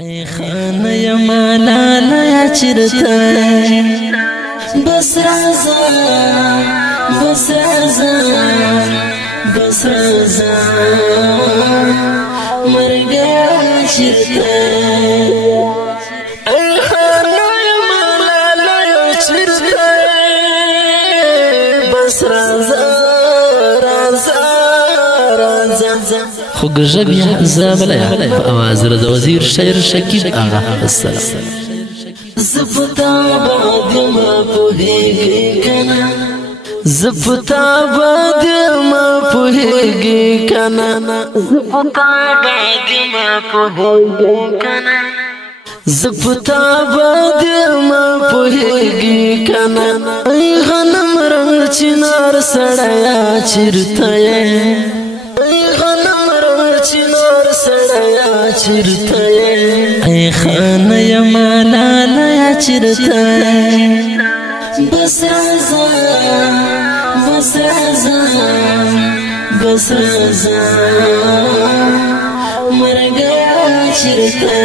ای خانه یا مالالا یا چرتا بس رازا بس رازا بس رازا مرگا چرتا ای خانه یا مالالا یا چرتا بس رازا رازا رازا خوږ ژبې زابلیا په اواز رضا وزیر شاعر شکیب آغا السلام زپتا باد ما پوهیږي کنا زپتا باد ما پوهیږي کنا زپتا باد ما پوهیږي کنا زپتا باد ما پوهیږي کنا ای غنم رنگ چنار سړیا چیرته چرتا ای خانه یا مالالا یا چرتا بس رازا بس رازا بس رازا مرگا چرتا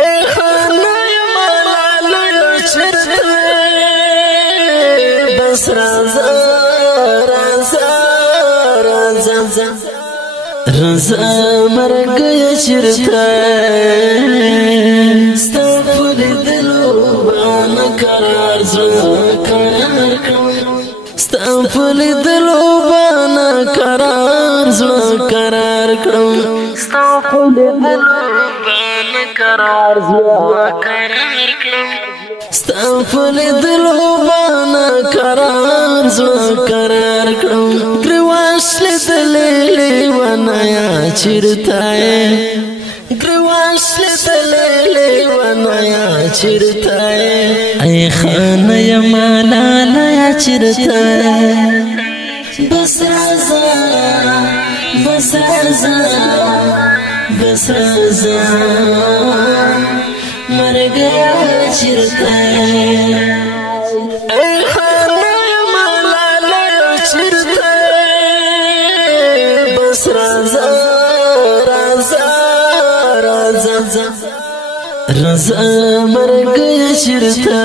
ای خانه یا مالالا یا چرتا بس رازا رازا رازا رازا مرگا چرتا ستا پلی دلو بانا قرار زړه قرار کړم ستا پلی دلو بانا قرار زړه قرار کړم ستا پلی دلو بانا قرار زړه قرار کړم ستا پلی دلو بانا قرار زړه قرار کړم گریوان دلې ونایا چرتا گریوان دلې ونایا چرتا ای خانه یا مالالا یا چرتا بس رازا بس رازا بس رازا مرگا چرتا ای خانه یا مالالا یا چرتا بس رازا رازا رازا رازا مرگا چرتا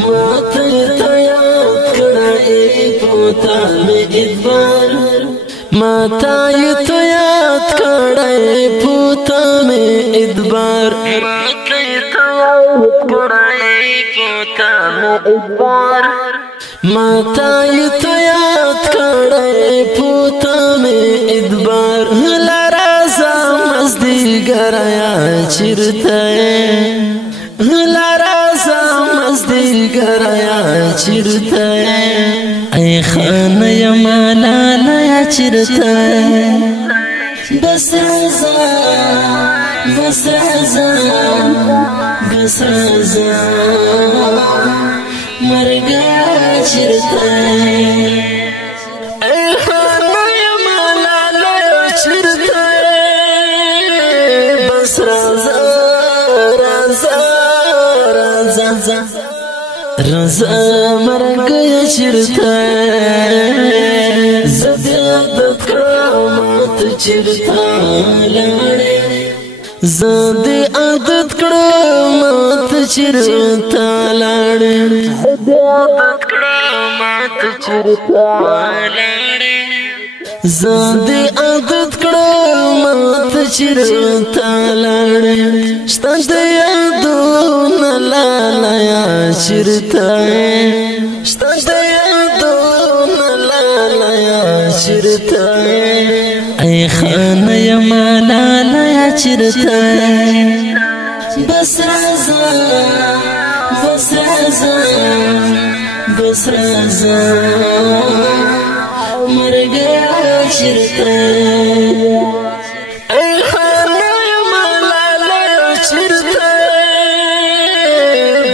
ماتا یاد کڑا ای پوتا میں ادبار ماتا یاد کڑا ای پوتا میں ادبار ماتا یاد کڑا ای پوتا میں ادبار ماتا یاد کڑے پوتا میں ادبار لرازا مزدی گرایا چرتا لرازا مزدی گرایا چرتا ای خانه یا مالالا یا چرتا بس رازا بس رازا بس رازا مرگا چرتا ای خانه یا مالالا یا چرتا بس رازا رازا رازا رازا مرگا چرتا زدیادت کرامات چرتا لاڑے زدی عادت کرامات چرتا لاڑے زدی عادت کرامات چرتا لاڑے زدی عادت کرامات چرتا لاڑے شتند یادون لالا یا چرتا شتند یادون لالا یا چرتا ای خانه یا مالالا یا چرتا بس رازا بس رازا بس رازا مرگا چرتا ای خانه یا مالالا یا چرتا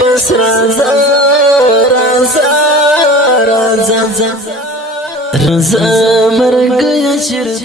بس رازا رازا رازا رازا مرگا چرتا